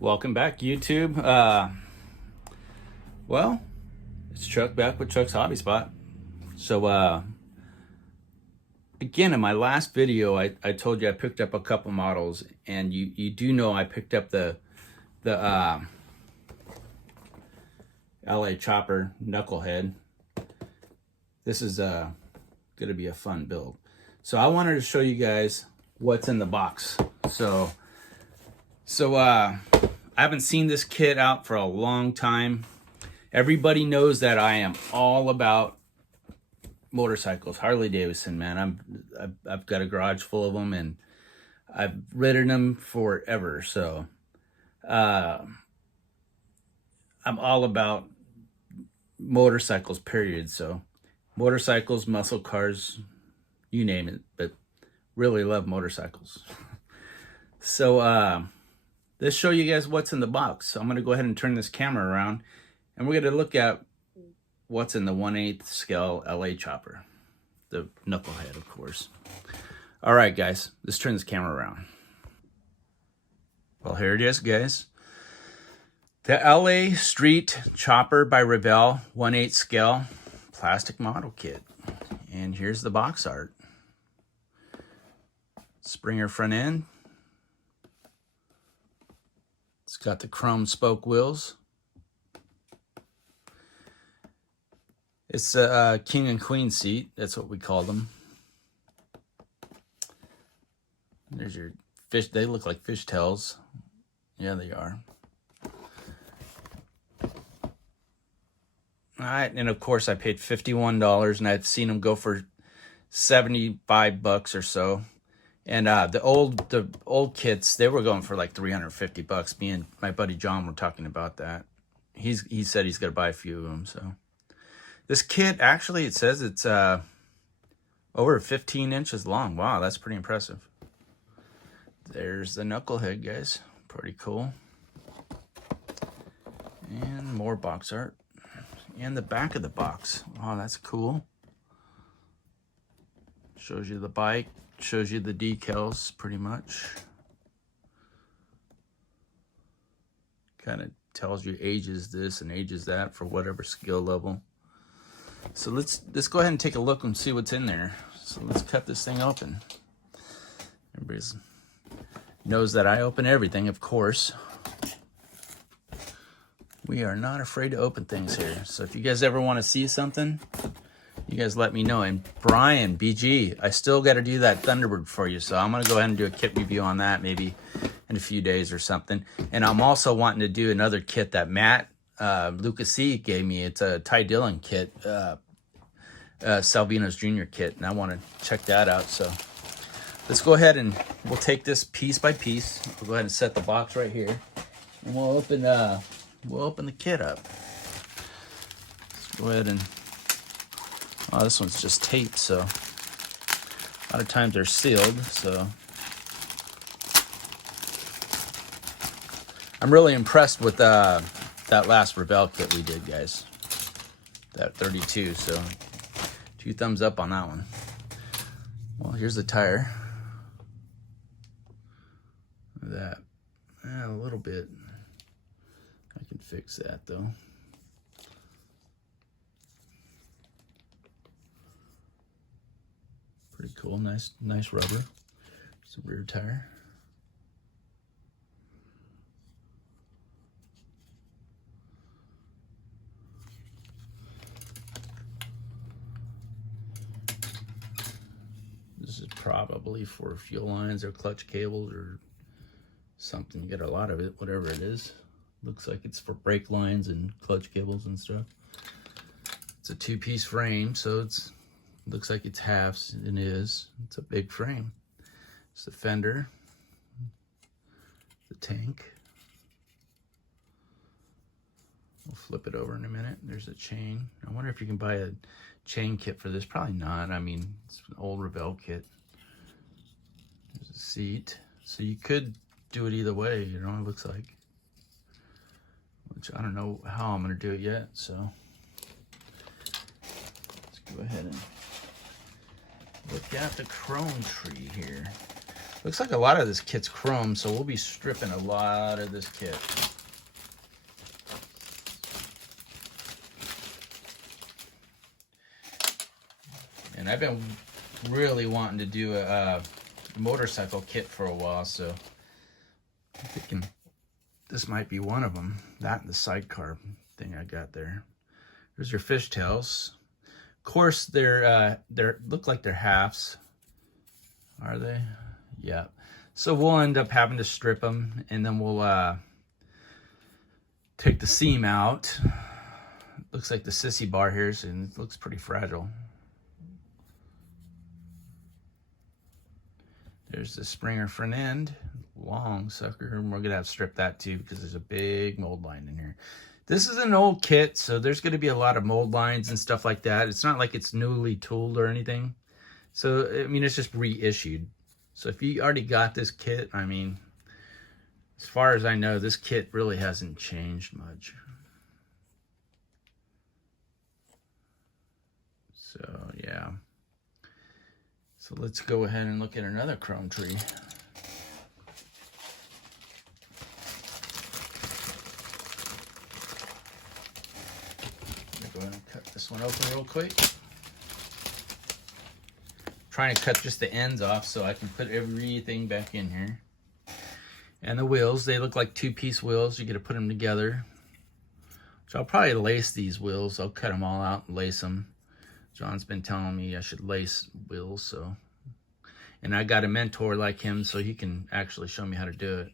Welcome back, YouTube. Well, it's Chuck back with Chuck's Hobby Spot. So, again, in my last video, I told you I picked up a couple models, and you do know I picked up the LA Chopper Knucklehead. This is going to be a fun build. So I wanted to show you guys what's in the box. So I haven't seen this kit out for a long time. Everybody knows that I am all about motorcycles, Harley Davidson, man. I've got a garage full of them, and I've ridden them forever. So I'm all about motorcycles, period. So motorcycles, muscle cars, you name it, but really love motorcycles. So let's show you guys what's in the box. So I'm going to go ahead and turn this camera around, and we're going to look at what's in the 1/8 scale LA Chopper. The Knucklehead, of course. All right, guys, let's turn this camera around. Well, here it is, guys. The LA Street Chopper by Revell 1/8 scale plastic model kit. And here's the box art. Springer front end. It's got the chrome spoke wheels. It's a king and queen seat. That's what we call them. There's your fish. They look like fish tails. Yeah, they are. All right, and of course I paid $51, and I've seen them go for $75 or so. And the old kits, they were going for like $350. Me and my buddy John were talking about that. He said he's gonna buy a few of them. So this kit, actually, it says it's over 15 inches long. Wow, that's pretty impressive. There's the Knucklehead, guys. Pretty cool. And more box art. And the back of the box. Wow, that's cool. Shows you the bike. Shows you the decals, pretty much. Kind of tells you ages this and ages that for whatever skill level. So let's go ahead and take a look and see what's in there. So let's cut this thing open. Everybody knows that I open everything, of course. We are not afraid to open things here. So if you guys ever want to see something, you guys let me know. And Brian, BG, I still got to do that Thunderbird for you. So I'm going to go ahead and do a kit review on that maybe in a few days or something. And I'm also wanting to do another kit that Matt Lucasi gave me. It's a Ty Dillon kit, Salvino's Jr. kit. And I want to check that out. So let's go ahead and we'll take this piece by piece. We'll go ahead and set the box right here. And we'll open the kit up. Let's go ahead and... Oh, this one's just taped, so a lot of times they're sealed, so. I'm really impressed with that last Revell kit we did, guys. That 32, so 2 thumbs up on that one. Well, here's the tire. That, a little bit. I can fix that, though. Pretty cool, nice rubber. It's a rear tire. This is probably for fuel lines or clutch cables or something. You get a lot of it, whatever it is. Looks like it's for brake lines and clutch cables and stuff. It's a 2-piece frame, so it's looks like it's halves. It is. It's a big frame. It's the fender, the tank. We'll flip it over in a minute. There's a chain. I wonder if you can buy a chain kit for this. Probably not. I mean, it's an old Revell kit. There's a seat. So you could do it either way, you know, it looks like. Which I don't know how I'm going to do it yet, so. Let's go ahead and look at the chrome tree here. Looks like a lot of this kit's chrome, so we'll be stripping a lot of this kit. And I've been really wanting to do a motorcycle kit for a while, so I'm thinking this might be one of them. That and the sidecar thing I got there. There's your fishtails. Of course, they're look like they're halves. Are they? Yeah. So we'll end up having to strip them, and then we'll take the seam out. Looks like the sissy bar here, and it looks pretty fragile. There's the Springer front end, long sucker, and we're gonna have to strip that too because there's a big mold line in here. This is an old kit, so there's gonna be a lot of mold lines and stuff like that. It's not like it's newly tooled or anything. So, I mean, it's just reissued. So if you already got this kit, I mean, as far as I know, this kit really hasn't changed much. So, yeah. So let's go ahead and look at another chrome tree. Go ahead and cut this one open real quick. Trying to cut just the ends off so I can put everything back in here. And the wheels, they look like two-piece wheels. You got to put them together. So I'll probably lace these wheels. I'll cut them all out and lace them. John's been telling me I should lace wheels, so. And I got a mentor like him, so he can actually show me how to do it.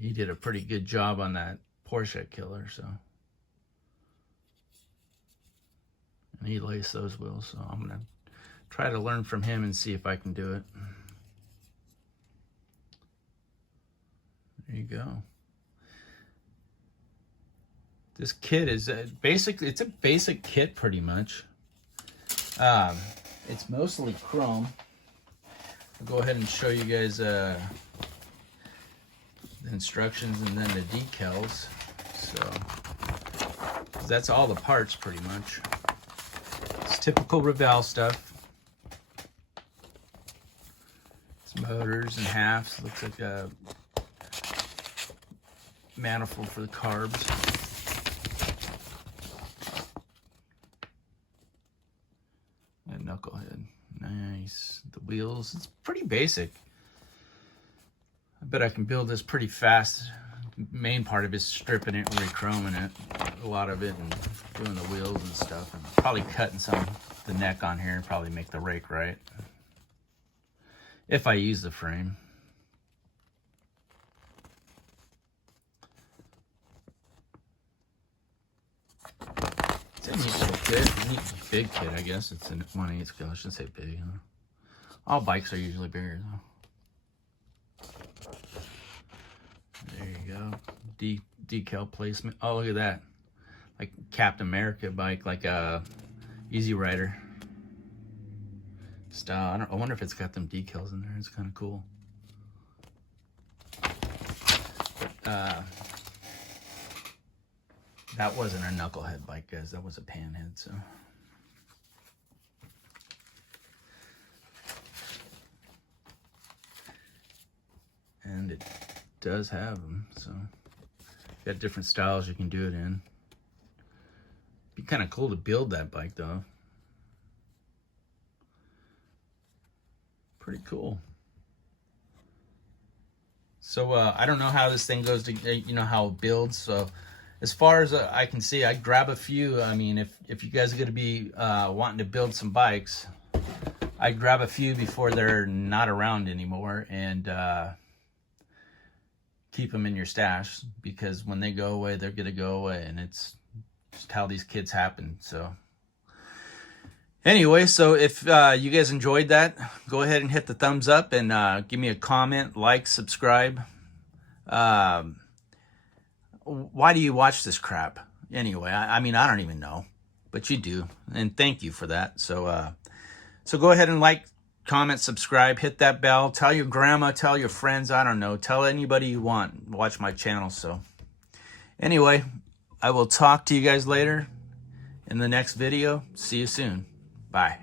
He did a pretty good job on that Porsche killer, so. And he laced those wheels, so I'm gonna try to learn from him and see if I can do it. There you go. This kit is basically, it's a basic kit pretty much. It's mostly chrome. I'll go ahead and show you guys the instructions and then the decals. So, 'cause that's all the parts pretty much. It's typical Revell stuff. It's motors and halves. Looks like a manifold for the carbs. And knucklehead. Nice. The wheels, it's pretty basic. I bet I can build this pretty fast. The main part of it is stripping it and re-chroming it. A lot of it and doing the wheels and stuff. And probably cutting the neck on here and probably make the rake right. If I use the frame. It's a neat little kit, neat big kit, I guess. It's a 1/8 scale. I shouldn't say big. Huh? All bikes are usually bigger, though. There you go. Decal placement. Oh, look at that. Like Captain America bike, like a Easy Rider style. I wonder if it's got them decals in there. It's kind of cool. But, that wasn't a knucklehead bike, guys. That was a panhead, so. And it does have them, so. Got different styles you can do it in. Be kind of cool to build that bike, though. Pretty cool. So, I don't know how this thing goes to, you know, how it builds, so. As far as I can see, I'd grab a few. I mean, if you guys are going to be wanting to build some bikes, I'd grab a few before they're not around anymore and keep them in your stash, because when they go away, they're going to go away, and it's just how these kids happen. So anyway, so if you guys enjoyed that, go ahead and hit the thumbs up and give me a comment, like, subscribe. Why do you watch this crap? Anyway, I mean, I don't even know, but you do, and thank you for that. So, so go ahead and like, comment, subscribe, hit that bell, tell your grandma, tell your friends, I don't know, tell anybody you want, watch my channel. So anyway, I will talk to you guys later in the next video. See you soon. Bye.